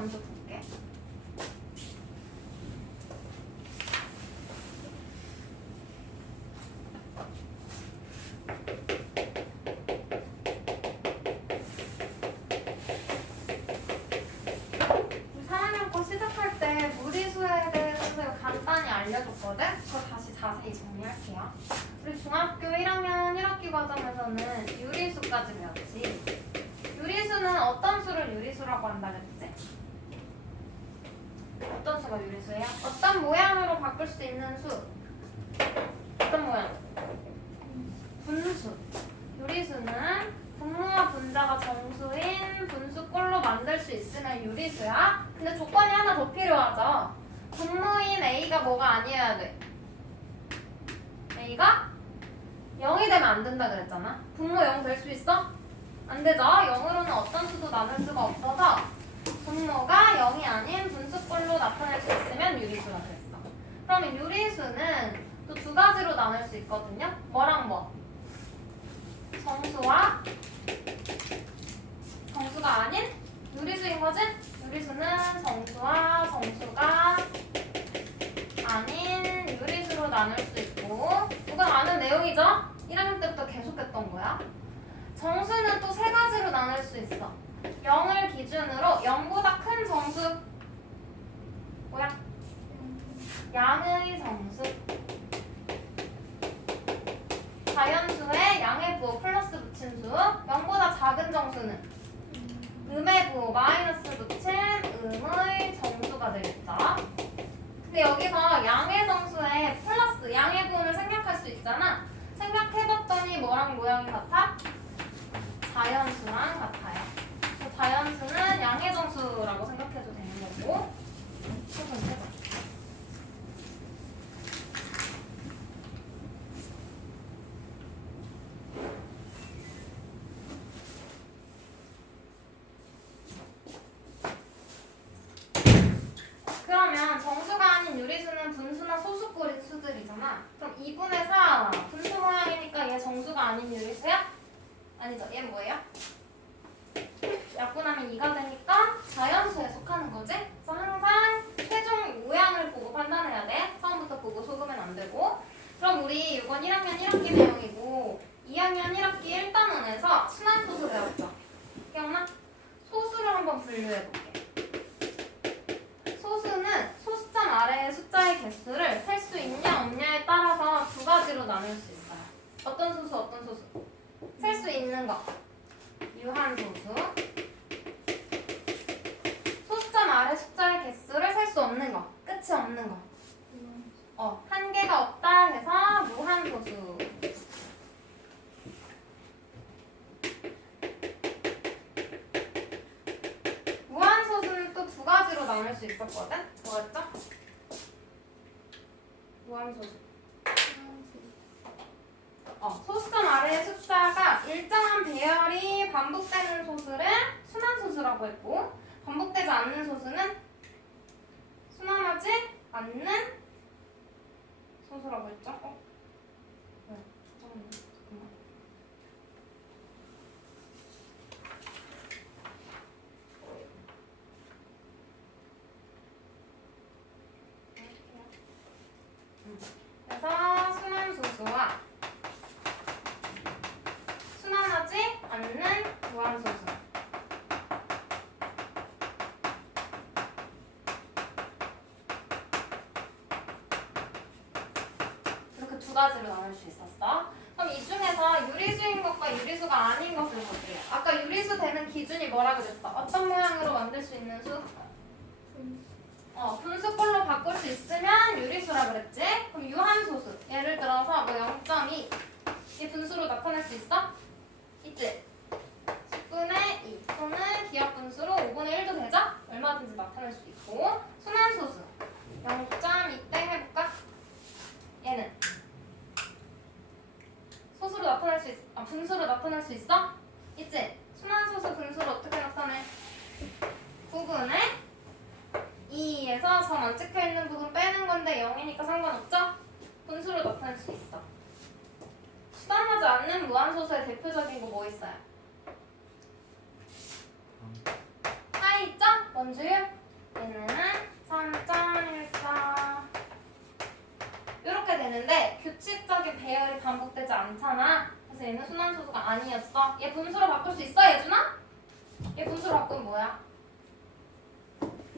먼저 볼게. 시작할 때 무리수에 대해서 간단히 알려줬거든? 그거 다시 자세히 정리할게요. 우리 중학교 1학년 1학기 과정에서는 유리수까지 배웠지. 유리수는 어떤 수를 유리수라고 한다 그랬지? 어떤 수가 유리수예요? 어떤 모양으로 바꿀 수 있는 수. 어떤 모양? 분수. 유리수는 분모와 분자가 정수인 분수꼴로 만들 수 있으면 유리수야. 근데 조건이 하나 더 필요하죠. 분모인 A가 뭐가 아니어야 돼? A가 0이 되면 안 된다 그랬잖아. 분모 0 될 수 있어? 안 되죠. 0으로는 어떤 수도 나눌 수가 없어서 분모가 0이 아닌 분수꼴로 나타낼 수 있으면 유리수라 그랬어. 그러면 유리수는 또 두 가지로 나눌 수 있거든요. 뭐랑 뭐? 정수와 정수가 아닌 유리수인 거지? 유리수는 정수와 정수가 아닌 유리수로 나눌 수 있고, 이건 아는 내용이죠? 1학년 때부터 계속했던 거야. 정수는 또 세 가지로 나눌 수 있어. 0을 기준으로 0보다 큰 정수 뭐야? 양의 정수. 자연수에 양의 부호 플러스 붙인 수. 0보다 작은 정수는 음의 부호 마이너스 붙인 음의 정수가 되겠죠. 근데 여기서 양의 정수에 플러스 양의 부호를 생략할 수 있잖아. 생략해봤더니 뭐랑 모양이 같아? 자연수랑 같아요. 자연수는 양의 정수라고 생각해도 되는 거고. 해봐. 그러면 정수가 아닌 유리수는 분수나 소수꼴의 수들이잖아. 그럼 2분의 4 분수 모양이니까 얘 정수가 아닌 유리수야? 아니죠. 얘는 뭐예요? 약분하면 2가 되니까 자연수에 속하는 거지? 그래서 항상 최종 모양을 보고 판단해야 돼. 처음부터 보고 속으면 안 되고. 그럼 우리 이건 1학년 1학기 내용이고 2학년 1학기 1단원에서 순환소수 배웠죠? 기억나? 소수를 한번 분류해볼게. 소수는 소수점 아래의 숫자의 개수를 셀 수 있냐 없냐에 따라서 두 가지로 나눌 수 있어요. 어떤 소수, 어떤 소수? 셀 수 있는 거. 유한소수. 소수점 아래 숫자의 개수를 셀 수 없는 거. 끝이 없는 거. 한계가 없다 해서 무한소수. 무한소수는 또 두 가지로 나눌 수 있었거든? 뭐였죠? 무한소수. 소수점 아래의 숫자가 일정한 배열이 반복되는 소수를 순환소수라고 했고, 반복되지 않는 소수는 순환하지 않는 소수라고 했죠? 네, 잠깐만. 그래서 순환소수와 순환하지 않는 무한소수. 이렇게 두 가지로 나눌 수 있었어. 그럼 이 중에서 유리수인 것과 유리수가 아닌 것을 볼게요. 아까 유리수 되는 기준이 뭐라 그랬어? 어떤 모양으로 만들 수 있는 수? 분수꼴로 바꿀 수 있으면 유리수라 그랬지? 그럼 유한소수. 예를 들어서 뭐 0.2. 이 분수로 나타낼 수 있어? 있지? 10분의 2 또는 기하 분수로 5분의 1도 되죠? 얼마든지 나타낼 수 있고. 순환소수 0.2대 해볼까? 얘는 소수로 나타낼 수 있어? 분수로 나타낼 수 있어? 있지? 순환소수 분수로 어떻게 나타내? 9분의 2에서 점 안 찍혀있는 부분 빼는 건데 0이니까 상관없죠? 분수로 나타낼 수 있어. 수단하지 않는 무한소수의 대표적인 거 뭐 있어요? 파이 있죠? 번주율? 얘는 3.14 이렇게 되는데 규칙적인 배열이 반복되지 않잖아. 그래서 얘는 순환소수가 아니었어. 얘 분수로 바꿀 수 있어, 예준아? 얘 분수로 바꾸면 뭐야?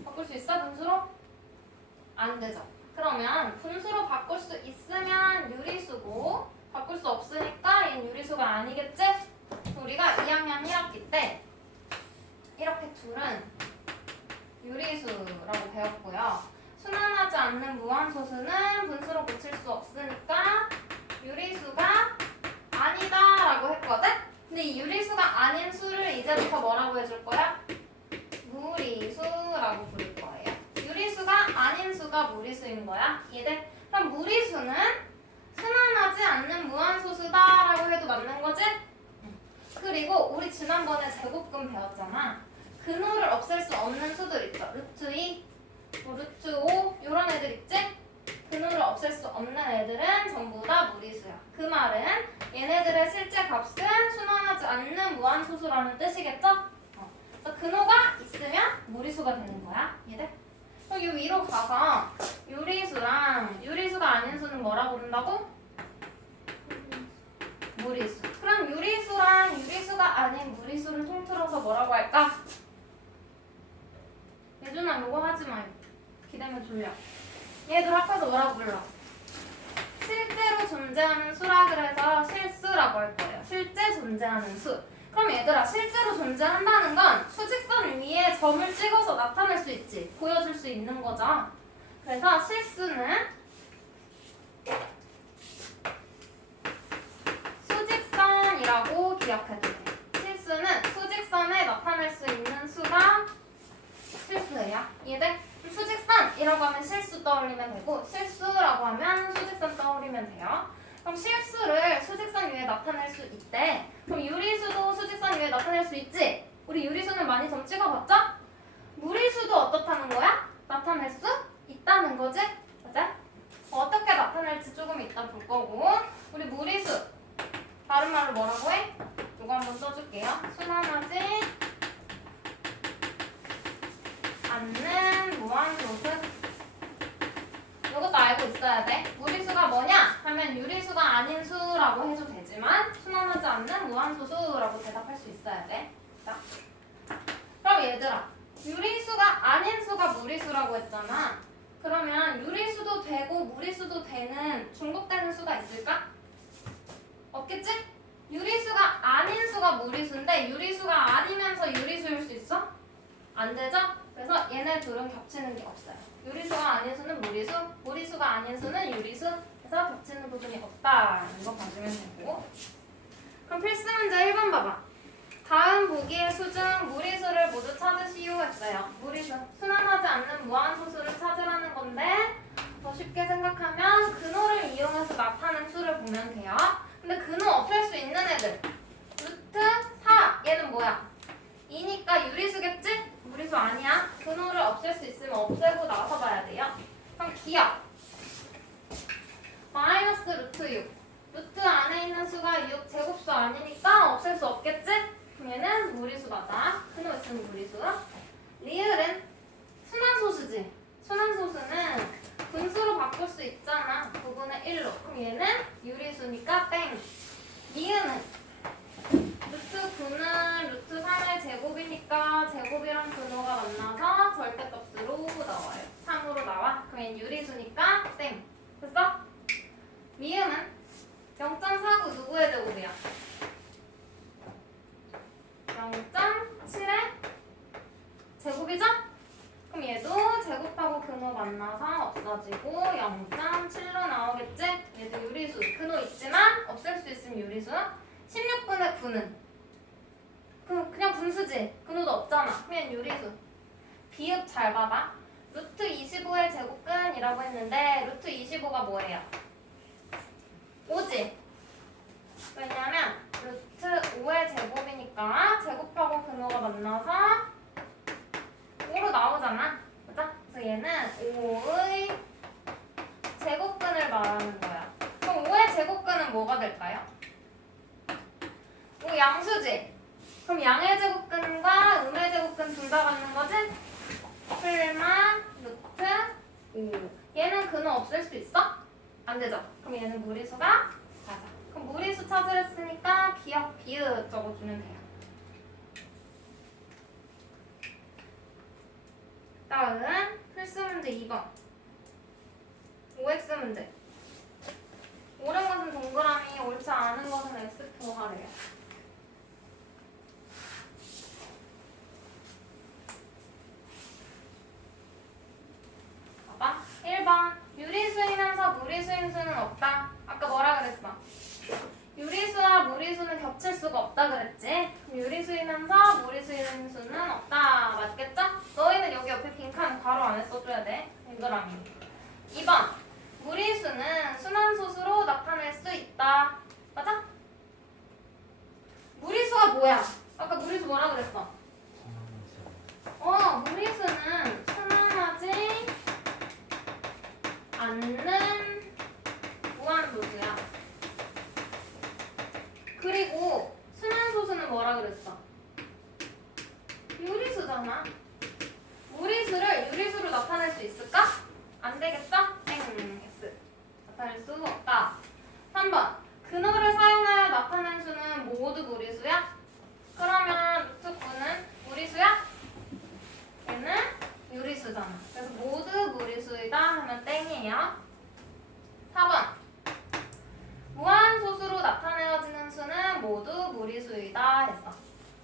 바꿀 수 있어, 분수로? 안 되죠. 그러면 분수로 바꿀 수 있으면 유리수고 바꿀 수 없으니까 얘는 유리수가 아니겠지? 우리가 2학년 1학기 때 이렇게 둘은 유리수라고 배웠고요. 순환하지 않는 무한소수는 분수로 고칠 수 없으니까 유리수가 아니다라고 했거든? 근데 이 유리수가 아닌 수를 이제부터 뭐라고 해줄 거야? 무리수라고 부를 거예요. 유리수가 아닌 수가 무리수인 거야. 이해돼? 그럼 무리수는 순환하지 않는 무한소수다라고 해도 맞는 거지? 그리고 우리 지난번에 제곱근 배웠잖아. 근호를 없앨 수 없는 수들 있죠. 루트 2, 루트 5 이런 애들 있지? 근호를 없앨 수 없는 애들은 전부 다 무리수야. 그 말은 얘네들의 실제 값은 순환하지 않는 무한소수라는 뜻이겠죠? 그래서 근호가 있으면 무리수가 되는 거야. 이해돼? 그럼 이 위로 가서 유리수랑 유리수가 아닌 수는 뭐라고 부른다고? 무리수. 그럼 유리수랑 유리수가 아닌 무리수를 통틀어서 뭐라고 할까? 예준아 요거 하지 마요. 기대면 졸려. 얘들 앞에서 뭐라고 불러? 실제로 존재하는 수라 그래서 실수라고 할 거예요. 실제 존재하는 수. 그럼 얘들아 실제로 존재한다는 건 수직선 위에 점을 찍어서 나타낼 수 있지. 보여줄 수 있는 거죠. 그래서 실수는 수직선이라고 기억해도 돼. 실수는 수직선에 나타낼 수 있는 수가 실수예요. 이해돼? 수직선이라고 하면 실수 떠올리면 되고 실수라고 하면 수직선 떠올리면 돼요. 그럼 실수를 수직선 위에 나타낼 수 있대. 그럼 유리수도 수직선 위에 나타낼 수 있지? 우리 유리수는 많이 점 찍어봤죠? 무리수도 어떻다는 거야? 나타낼 수 있다는 거지? 맞아? 어떻게 나타낼지 조금 이따 볼 거고 우리 무리수 다른 말로 뭐라고 해? 이거 한번 써줄게요. 순환하지 않는 무한소수. 이것도 알고 있어야 돼. 무리수가 뭐냐? 하면 유리수가 아닌 수라고 해도 되지만 순환하지 않는 무한소수라고 대답할 수 있어야 돼. 자, 그럼 얘들아 유리수가 아닌 수가 무리수라고 했잖아. 그러면 유리수도 되고 무리수도 되는 중복되는 수가 있을까? 없겠지? 유리수가 아닌 수가 무리수인데 유리수가 아니면서 유리수일 수 있어? 안 되죠? 그래서 얘네 둘은 겹치는 게 없어요. 유리수가 아닌 수는 무리수, 무리수가 아닌 수는 유리수. 그래서 겹치는 부분이 없다는 거 봐주면 되고. 그럼 필수 문제 1번 봐봐. 다음 보기의 수 중 무리수를 모두 찾으시오 했어요. 무리수. 순환하지 않는 무한소수를 찾으라는 건데 더 쉽게 생각하면 근호를 이용해서 나타낸 수를 보면 돼요. 근데 근호 없앨 수 있는 애들. 루트 4. 얘는 뭐야? 2니까 유리수겠지? 무리수 아니야. 근호를 없앨 수 있으면 없애고 나서 봐야 돼요. 그럼 기억. 마이너스 루트 6. 루트 안에 있는 수가 6 제곱수 아니니까 없앨 수 없겠지? 그럼 얘는 무리수 맞아. 근호 있으면 무리수. 리을은 순환소수지. 순환소수는 분수로 바꿀 수 있잖아. 9분의 1로. 그럼 얘는 유리수니까 땡. 니은은 루트 9는 루트 3의 제곱이니까 제곱이랑 근호가 만나서 절대값으로 나와요. 3으로 나와. 그럼 얘는 유리수니까 땡. 됐어? 미음은 0.49 누구의 제곱이야? 0.7의 제곱이죠? 그럼 얘도 제곱하고 근호 만나서 없어지고 0.7로 나오겠지? 얘도 유리수. 근호 있지만 없앨 수 있으면 유리수. 16분의 9는 그냥 분수지. 근호도 없잖아. 그냥 유리수. 비읍 잘 봐봐. 루트 25의 제곱근이라고 했는데 루트 25가 뭐예요? 5지? 왜냐면 루트 5의 제곱이니까 제곱하고 근호가 만나서 5로 나오잖아. 그죠? 그래서 얘는 5의 제곱근을 말하는 거야. 그럼 5의 제곱근은 뭐가 될까요? 5 양수지? 그럼 양의 제곱근과 음의 제곱근 둘 다 갖는 거지? 근호 없앨 수 있어? 안 되죠? 그럼 얘는 무리수가 맞아. 그럼 무리수 찾으랬으니까 기억 비읍 적어주면 돼요. 다음 필수 문제 2번. OX 문제. 옳은 것은 동그라미, 옳지 않은 것은 X 하래요. 봐봐. 1번. 유리수이면서 무리수인 수는 없다. 아까 뭐라 그랬어? 유리수와 무리수는 겹칠 수가 없다 그랬지? 유리수이면서 무리수인 수는 없다. 맞겠죠? 너희는 여기 옆에 빈칸 괄호 안에 써줘야 돼. 동그라미. 2번. 무리수는 순환소수로 나타낼 수 있다. 맞아? 무리수가 뭐야? 아까 무리수 뭐라 그랬어? 무리수는 순환하지 않는 무한소수야. 그리고 순환소수는 뭐라 그랬어? 유리수잖아. 무리수를 유리수로 나타낼 수 있을까? 안 되겠죠? X. 나타낼 수 없다. 3번. 근호를 사용하여 나타낸 수는 모두 무리수야? 그러면 루트 9는 무리수야? 얘는 유리수잖아. 그래서 모두 무리수이다 하면 땡이에요. 4번. 무한소수로 나타내어지는 수는 모두 무리수이다 했어.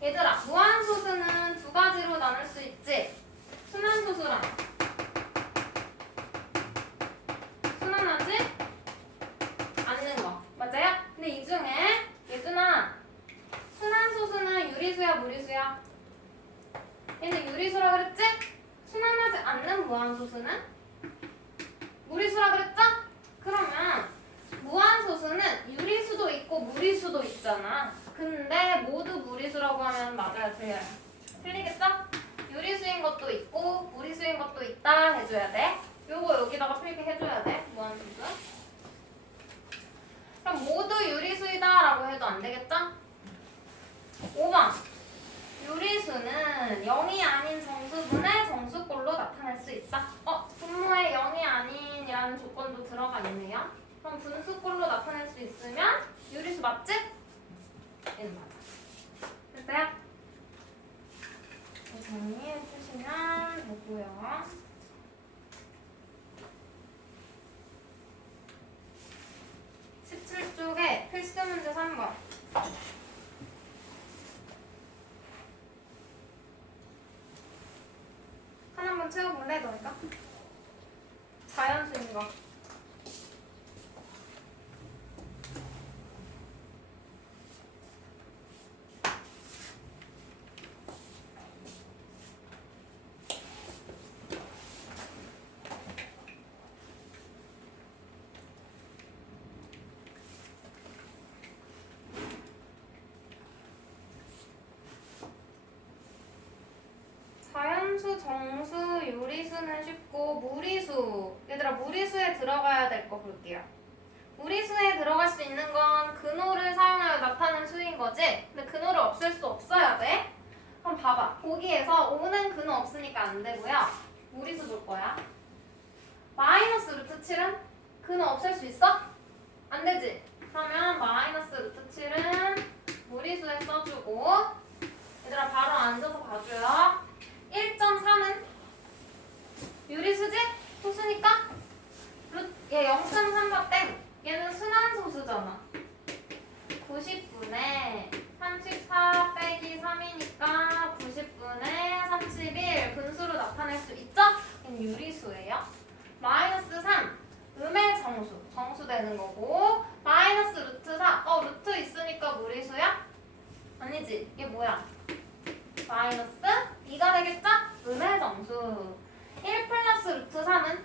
얘들아, 무한소수는 두 가지로 나눌 수 있지? 순환소수랑 순환하지 않는 거. 맞아요? 근데 이 중에 예준아, 순환소수는 유리수야 무리수야? 얘는 유리수라 그랬지? 순환하지 않는 무한소수는 무리수라 그랬죠? 그러면 무한소수는 유리수도 있고 무리수도 있잖아. 근데 모두 무리수라고 하면 맞아요, 틀려요? 틀리겠죠? 유리수인 것도 있고 무리수인 것도 있다 해줘야 돼. 요거 여기다가 필기해줘야 돼, 무한소수. 그럼 모두 유리수이다 라고 해도 안 되겠죠? 5번. 유리수는 0이 아닌 정수분의 정수꼴로 나타낼 수 있다. 분모에 0이 아닌이라는 조건도 들어가 있네요. 그럼 분수꼴로 나타낼 수 있으면 유리수 맞지? 얘는 맞아. 됐어요? 정리해 주시면 되고요. 17쪽에 필수 문제 3번. 한번 채워볼래, 너희가? 자연수인 거. 자연수, 정수, 유리수는 쉽고 무리수. 얘들아, 무리수에 들어가야 될 거 볼게요. 무리수에 들어갈 수 있는 건 근호를 사용하여 나타낸 수인 거지? 근데 근호를 없앨 수 없어야 돼? 그럼 봐봐. 보기에서 5는 근호 없으니까 안 되고요. 무리수 줄 거야. 마이너스 루트 7은 근호 없앨 수 있어? 안 되지? 그러면 마이너스 루트 7은 무리수에 써주고, 얘들아 바로 앉아서 봐줘요. 1.3은 유리수지? 소수니까? 얘 0.3가 땡! 얘는 순환소수잖아. 90분의 34 빼기 3이니까 90분의 31 분수로 나타낼 수 있죠? 얘는 유리수예요. 마이너스 3 음의 정수, 정수 되는 거고, 마이너스 루트 4 루트 있으니까 무리수야? 아니지, 이게 뭐야? 마이너스 2가 되겠죠? 음의 정수. 1 플러스 루트 3은?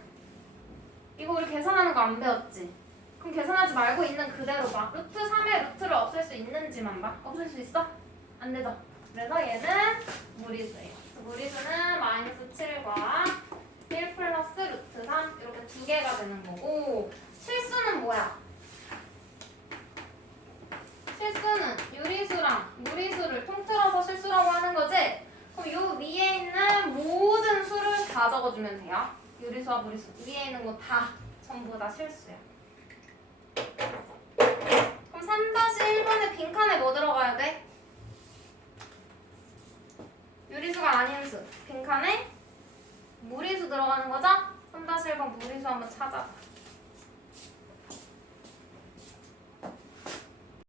이거 우리 계산하는 거 안 배웠지? 그럼 계산하지 말고 있는 그대로 봐. 루트 3의 루트를 없앨 수 있는지만 봐. 없앨 수 있어? 안 되죠? 그래서 얘는 무리수예요. 무리수는 마이너스 7과 1 플러스 루트 3 이렇게 두 개가 되는 거고, 실수는 뭐야? 실수는 유리수랑 무리수를 통틀어서 실수라고 하는 거지? 그럼 요 위에 있는 모든 수를 다 적어주면 돼요. 유리수와 무리수 위에 있는 거 다. 전부 다 실수야. 그럼 3-1번의 빈칸에 뭐 들어가야 돼? 유리수가 아닌 수. 빈칸에 무리수 들어가는 거죠? 3-1번 무리수 한번 찾아봐.